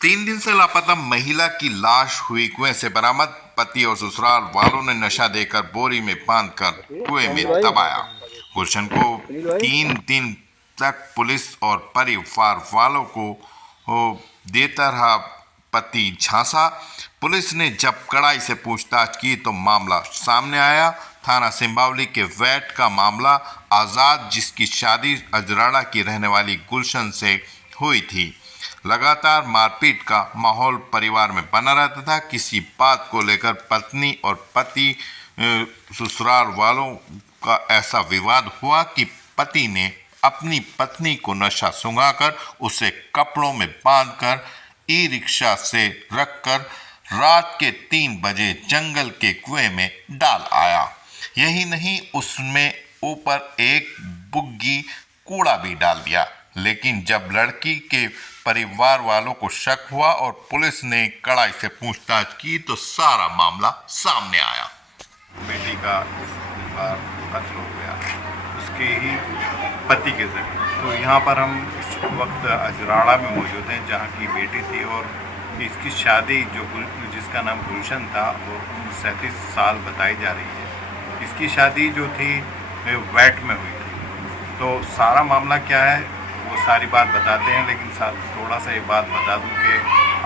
3 दिन से लापता महिला की लाश हुई कुएं से बरामद। पति और ससुराल वालों ने नशा देकर बोरी में बांधकर कुएं में दबाया। गुलशन को 3 दिन तक पुलिस और परिवार वालों को देता रहा पति झांसा। पुलिस ने जब कड़ाई से पूछताछ की तो मामला सामने आया। थाना सिंबावली के वैट का मामला। आजाद, जिसकी शादी अजराड़ा की रहने वाली गुलशन से हुई थी। लगातार मारपीट का माहौल परिवार में बना रहता था। किसी बात को लेकर पत्नी और पति ससुराल वालों का ऐसा विवाद हुआ कि पति ने अपनी पत्नी को नशा सुंघाकर उसे कपड़ों में बांधकर ई रिक्शा से रखकर रात के 3 बजे जंगल के कुएं में डाल आया। यही नहीं, उसमें ऊपर एक बुग्गी कूड़ा भी डाल दिया। लेकिन जब लड़की के परिवार वालों को शक हुआ और पुलिस ने कड़ाई से पूछताछ की तो सारा मामला सामने आया। बेटी का इस बार कत्ल हो गया उसके ही पति के जरिए। तो यहाँ पर हम इस वक्त अजराड़ा में मौजूद हैं जहाँ की बेटी थी और इसकी शादी जिसका नाम गुलशन था वो 37 साल बताई जा रही है। इसकी शादी जो थी वैट में हुई थी। तो सारा मामला क्या है वो सारी बात बताते हैं, लेकिन साथ थोड़ा सा एक बात बता दूं कि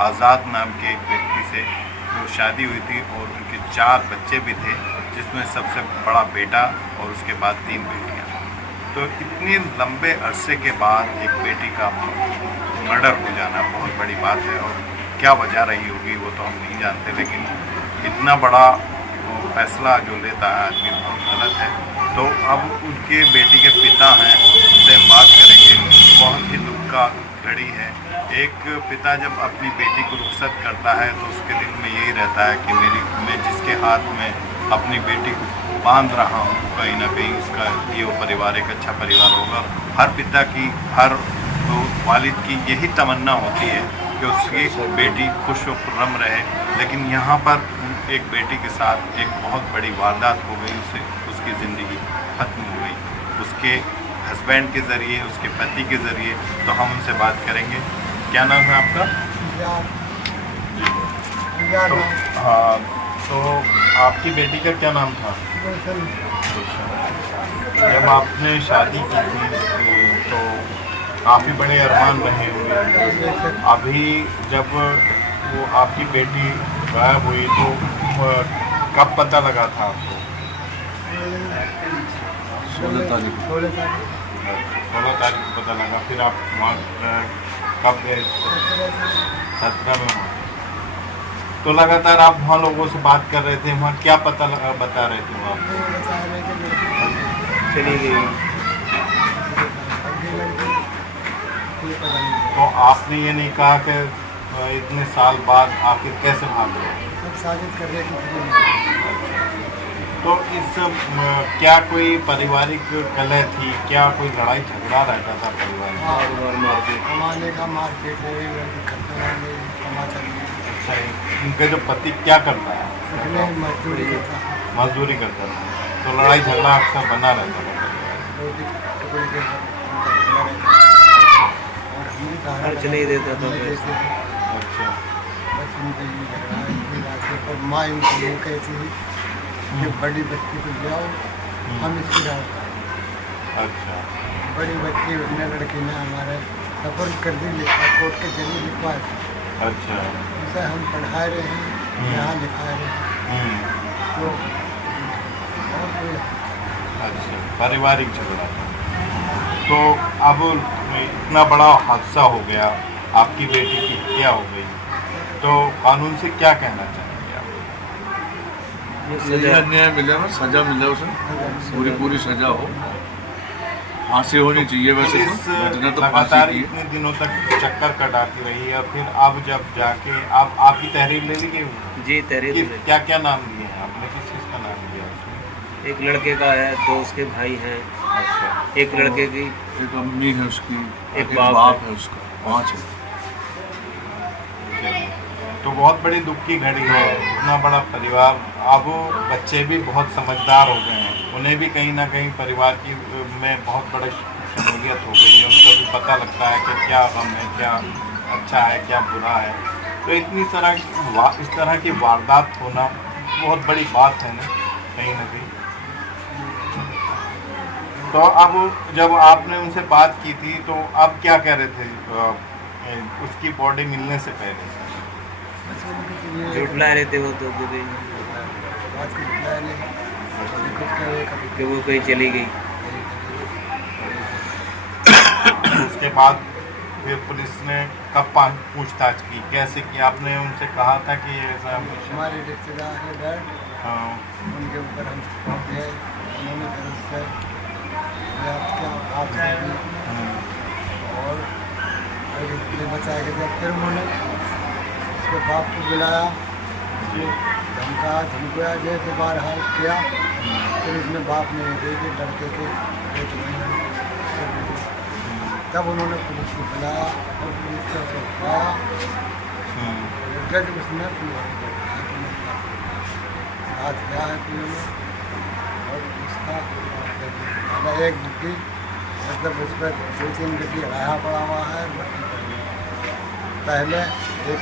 आज़ाद नाम के एक व्यक्ति से जो शादी हुई थी और उनके 4 बच्चे भी थे, जिसमें सबसे बड़ा बेटा और उसके बाद 3 बेटियां। तो इतने लंबे अरसे के बाद एक बेटी का मर्डर हो जाना बहुत बड़ी बात है और क्या वजह रही होगी वो तो हम नहीं जानते, लेकिन इतना बड़ा फैसला जो लेता है आदमी बहुत गलत है। तो अब उनके बेटी के पिता हैं, उनसे हम बात करेंगे। बहुत ही दुख का घड़ी है। एक पिता जब अपनी बेटी को रुखसत करता है तो उसके दिल में यही रहता है कि मैं जिसके हाथ में अपनी बेटी को बांध रहा हूँ कहीं ना कहीं उसका ये वो परिवार एक अच्छा परिवार होगा। हर पिता की, हर वालिद की यही तमन्ना होती है कि उसकी बेटी खुश व खुर्रम रहे। लेकिन यहाँ पर एक बेटी के साथ एक बहुत बड़ी वारदात हो गई, उसकी ज़िंदगी ख़त्म हो गई उसके हस्बैंड के ज़रिए, उसके पति के ज़रिए। तो हम उनसे बात करेंगे। क्या नाम है आपका? हाँ, तो आपकी बेटी का क्या नाम था? जब आपने शादी की थी तो काफ़ी बड़े अरमान रहे होंगे। अभी जब वो आपकी बेटी गायब हुई तो कब पता लगा था आपको? 16 तारीख को 16 तारीख को पता लगा। फिर आप वहाँ कब गए? 17 में वहाँ। तो लगातार आप वहाँ लोगों से बात कर रहे थे, वहाँ क्या बता रहे थे वहाँ? चली गई। तो आपने ये नहीं कहा कि इतने साल बाद आखिर कैसे भाग गए? सब साजिश कर रहे थे। तो इस क्या कोई पारिवारिक कलह थी? क्या कोई लड़ाई झगड़ा रहता था परिवार में? कमाने का मार्केट अच्छा, इनका जो पति क्या करता है? मजदूरी करता है। मजदूरी करता था। तो लड़ाई झगड़ा अक्सर बना रहता था। खर्च नहीं देता था। अच्छा, बस उनका ये झगड़ा है। और माँ इनको ये कहती थी कि बड़ी बच्ची को ले आओ, हम इसकी रात। अच्छा, बड़ी बच्ची ने लड़की ने हमारे सफर कर दी, लिखा कोर्ट के जरिए लिखवा। अच्छा, उसे हम पढ़ा रहे हैं, यहाँ लिखा रहे हैं। तो और कोई अच्छा, पारिवारिक झगड़ा था। तो अब इतना बड़ा हादसा हो गया, आपकी बेटी की हत्या हो गई, तो कानून से क्या कहना चाहेंगे आप? सजा न्याय मिले ना, सजा मिले उसे, पूरी सजा हो। फांसी होनी चाहिए वैसे तो लगातार इतने दिनों तक चक्कर कटाती रही और फिर अब जब जाके अब आपकी तहरीर ले ली गई? जी, तहरीर। क्या क्या नाम लिए हैं आपने? किस चीज़ का नाम लिया? एक लड़के का है, 2 उसके भाई हैं। अच्छा, एक लड़के की, एक अम्मी है उसकी, एक बाप है उसका, 5 है। तो बहुत बड़ी दुख की घड़ी है। इतना बड़ा परिवार, अब बच्चे भी बहुत समझदार हो गए हैं, उन्हें भी कहीं ना कहीं परिवार की में बहुत बड़ी शमूलियत हो गई है। उनको भी पता लगता है कि क्या गम है, क्या अच्छा है क्या बुरा है। तो इस तरह की वारदात होना बहुत बड़ी बात है ना कहीं। तो अब जब आपने उनसे बात की थी तो आप क्या कह रहे थे उसकी बॉडी मिलने से पहले? झूठ ला रहे थे वो तो पूरे बात को बताया नहीं कि वो कहीं चली गई। उसके बाद फिर पुलिस ने कब पूछताछ की, कैसे की? आपने उनसे कहा था कि ऐसा हमारे रिश्तेदार है डैड, हाँ, उनके ऊपर हम गए, उन्होंने फिर उससे क्या आप और बचाया गया। फिर उन्होंने उसके बाप को बुलाया, उसको धमकाया जैसे बारहा किया। फिर उसने बाप ने देखे डरते थे, तब उन्होंने पुलिस को बुलाया और पुलिस से उसको बुलाया। जज उसने हाथ गया है पुलिस में और उसका एक बुद्धि मतलब उस पर 2-3 गड्डी हराया पड़ा हुआ है। पहले एक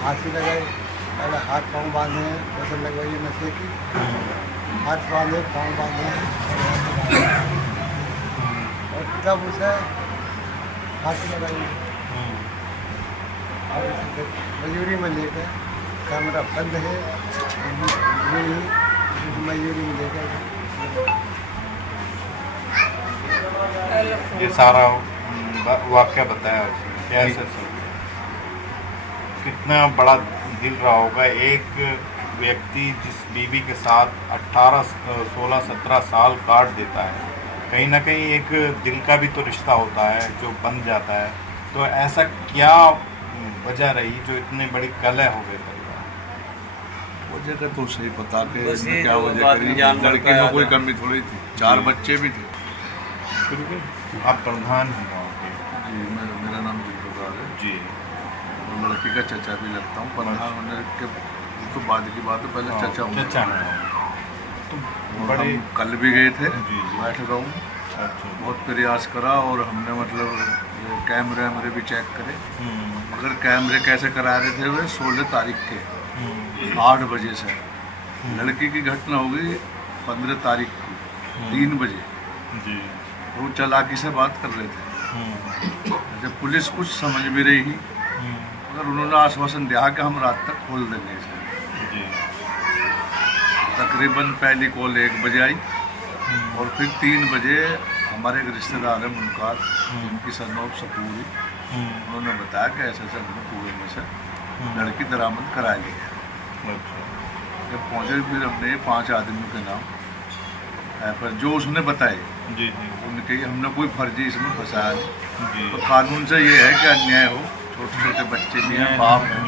फांसी लगाई, पहले हाथ पाँव बांधे हैं, बोतल लगवाई है नशे की, हाथ बांधे पाँव बांधे हैं और तब उसे फांसी लगाई और उसे मजूरी में लेकर कैमरा बंद है मजूरी में लेकर ये सारा वाक्य बताया उसने कैसे कितना बड़ा दिल रहा होगा एक व्यक्ति जिस बीवी के साथ 18, 16, 17 साल काट देता है। कहीं ना कहीं एक दिल का भी तो रिश्ता होता है जो बन जाता है। तो ऐसा क्या वजह रही जो इतनी बड़ी कलह हो गई परिवार? वजह का तो सही पता के बस ये क्या जो वजह बात करी, जानवर लड़की का में कोई था। कमी थोड़ी थी, 4 बच्चे भी थे। फिर भी आप प्रधान हैं गाँव के। जी मेरा नाम दीपक है जी, और लड़की का चचा भी लगता हूँ। प्रधान होने के तो बाद की बात है, पहले चचा हूँ। चचा हैं। तो और बड़े हम कल भी गए थे, जी। बैठ रहा हूँ, अच्छा। बहुत प्रयास करा और हमने मतलब कैमरे वैमरे भी चेक करे, मगर कैमरे कैसे करा रहे थे वे 16 तारीख के 8 बजे से। लड़की की घटना हो गई 15 तारीख को 3 बजे। जी। वो चालाकी से बात कर रहे थे। जब पुलिस कुछ समझ भी रही थी, मगर उन्होंने आश्वासन दिया कि हम रात तक खोल देंगे इसे। जी। तकरीबन पहली कॉल 1 बजे आई और फिर 3 बजे हमारे एक रिश्तेदार है मुनकार, जिनकी सरनौब सपूरी, उन्होंने बताया कि ऐसे ऐसे हमने कुएं में से लड़की दरामद करा ली है। अच्छा। जब पहुँचे फिर हमने 5 आदमियों के नाम पर जो उसने बताए, जी जी उनके हमने कोई फर्जी इसमें फंसाया नहीं। जी। तो कानून से ये है कि अन्याय हो, छोटे छोटे बच्चे भी हैं, बाप हैं,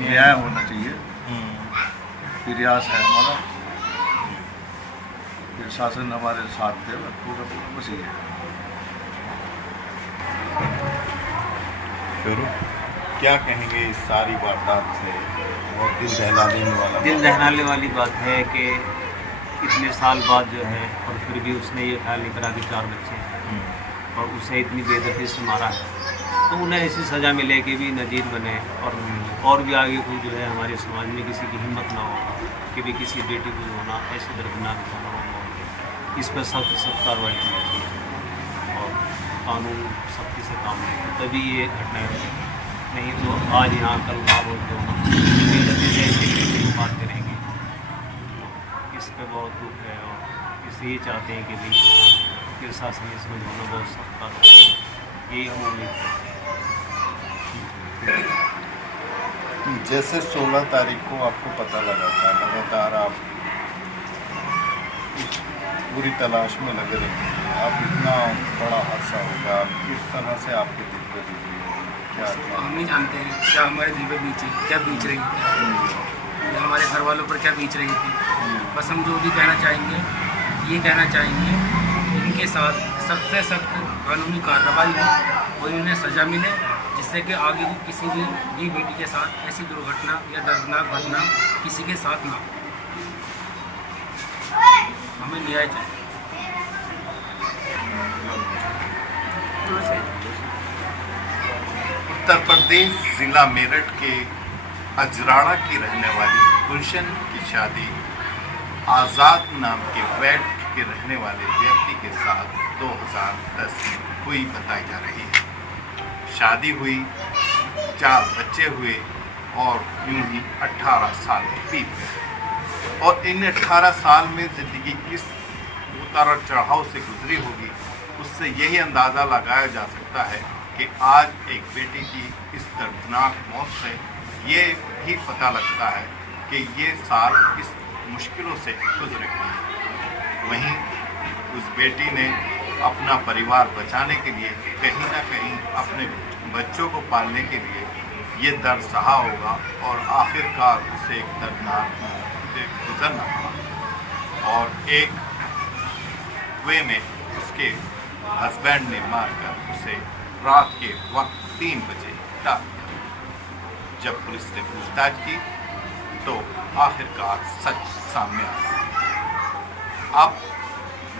न्याय होना चाहिए। प्रयास है हमारा, फिर शासन हमारे साथ थे, पूरा बस ये है। फिर क्या कहेंगे इस सारी वारदात से? बहुत दिल दहला देने वाला दिल दहलाने वाली बात है कि इतने साल बाद जो है और फिर भी उसने ये ख्याल नहीं करा कि 4 बच्चे हैं और उसे इतनी बेदर्दी से मारा है। तो उन्हें ऐसी सज़ा मिले कि भी नज़ीर बने और भी आगे कोई जो है हमारे समाज में किसी की हिम्मत ना हो कि भी किसी बेटी को होना ऐसे दर्दनाक होना हो। इस पर सख्त सख्त कार्रवाई होनी चाहिए और कानून सख्ती से काम लें, तभी ये घटनाएं होंगी। नहीं तो आज यहाँ कल वहाँ बोलते होना बेदर्दी से ऐसे किसी को मारते रहेंगे। इस पर बहुत दुख है और इसलिए चाहते हैं कि भाई फिर शासन इसमें होना बहुत सख्त कार्रवाई, यही हम उम्मीद करते हैं। जैसे 16 तारीख को आपको पता लगा था, लगातार आप पूरी तलाश में लगे रहे, आप इतना बड़ा हादसा होगा, किस तरह से आपके दिल पर गुजरी? क्या हम ही जानते हैं क्या हमारे दिल पे क्या बीच रही थी, या हमारे घर वालों पर क्या बीच रही थी। बस हम जो भी कहना चाहेंगे, ये कहना चाहेंगे इनके साथ सख्त से सख्त कानूनी कार्रवाई हो और इन्हें सज़ा मिले, जिससे कि आगे को किसी भी बेटी के साथ ऐसी दुर्घटना या दर्दनाक घटना किसी के साथ ना हो। हमें न्याय चाहिए। उत्तर प्रदेश जिला मेरठ के अजराड़ा की रहने वाली गुलशन की शादी आज़ाद नाम के वैट के रहने वाले व्यक्ति के साथ 2010 में हुई बताई जा रही है। शादी हुई, 4 बच्चे हुए और यूं ही 18 साल बीत गए। और इन 18 साल में ज़िंदगी किस उतार चढ़ाव से गुजरी होगी, उससे यही अंदाज़ा लगाया जा सकता है कि आज एक बेटी की इस दर्दनाक मौत से ये भी पता लगता है कि ये साल किस मुश्किलों से गुजरे। वहीं उस बेटी ने अपना परिवार बचाने के लिए कहीं ना कहीं अपने बच्चों को पालने के लिए ये दर्द सहा होगा और आखिरकार उसे एक दर्दनाक से गुजरना पड़ा और एक कुएं में उसके हस्बैंड ने मारकर उसे रात के वक्त 3 बजे डाल दिया। जब पुलिस ने पूछताछ की तो आखिरकार सच सामने आया। अब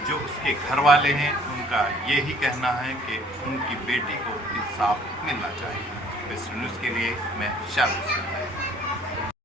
जो उसके घर वाले हैं उनका यही कहना है कि उनकी बेटी को इंसाफ मिलना चाहिए। वेस्ट न्यूज़ के लिए मैं शाहरुख।